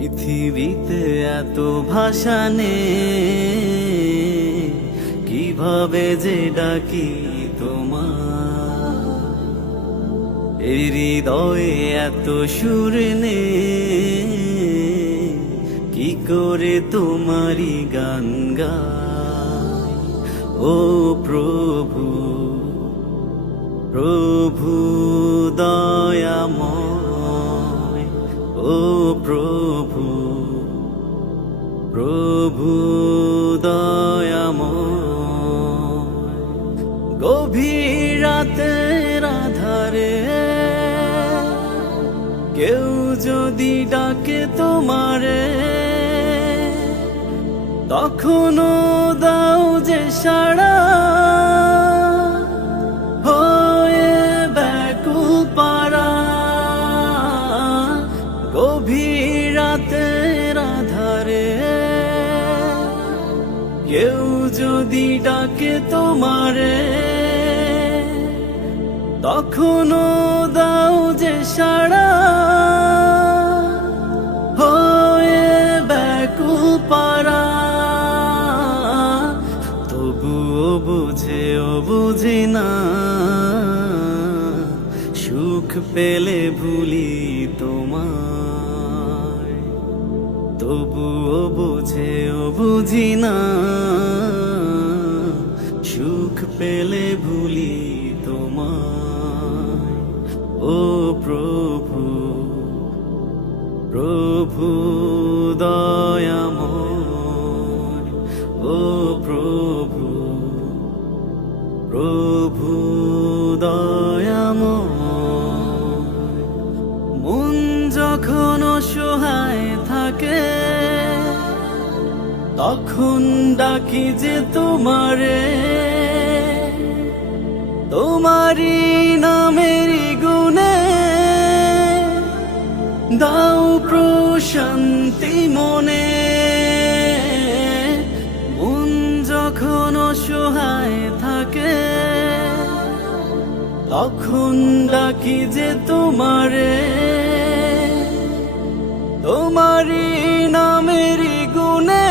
পৃথিবীতে এত ভাষা নেই, কিভাবে যে ডাকি তোমার। এই হৃদয়ে এত সুর নেই, কি করে তোমারই গান গাই। ও প্রভু, প্রভু দয়াময়, ও প্রভু, প্রভু দয়াময়। গভীর রাতের আধারে কেউ যদি ডাকে তোমারে, তখনও দাও যে সাড়া, হয়ে ব্যাকুল পারা। গভীর রাতের আধারে কেউ যদি ডাকে তোমারে, তখনও দাও যে সাড়া, হয়ে ব্যাকুল পারা। তবুও বুঝি না, সুখ পেলে ভুলি তোমায়। তবুও বুঝি না, সুখ পেলে ভুলি তোমায়। ও প্রভু, প্রভু দয়াময়, ও প্রভু, প্রভু দয়াময়। মন যখন অসহায় থাকে, তখন ডাকি যে তোমারে। তোমারি নামেরই গুণে দাও প্রশান্তি মনে। মন যখন অসহায় থাকে, তখন ডাকি যে তোমারে। তোমারি নামেরই গুণে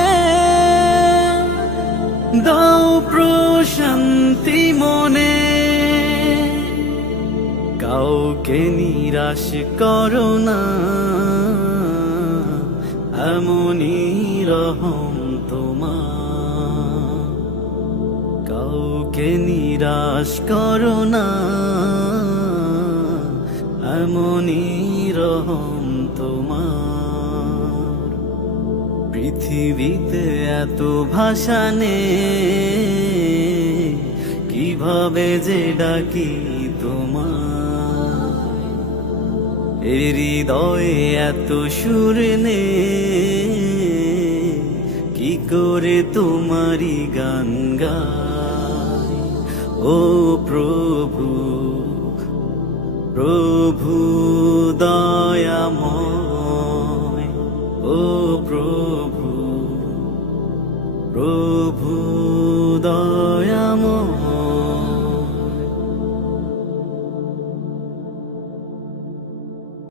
দাও প্রশান্তি মনে। কাউকে নিরাশ করো না, এমনই রহম তোমার। কাউকে নিরাশ করো না, এমনই রহম তোমার। পৃথিবীতে এত ভাষা নেই, কিভাবে যে ডাকি তোমার। এই হৃদয়ে এত সুর নেই, কি করে তোমারই গান গাই। ও প্রভু, প্রভু দয়াময়, ও প্রভু, প্রভু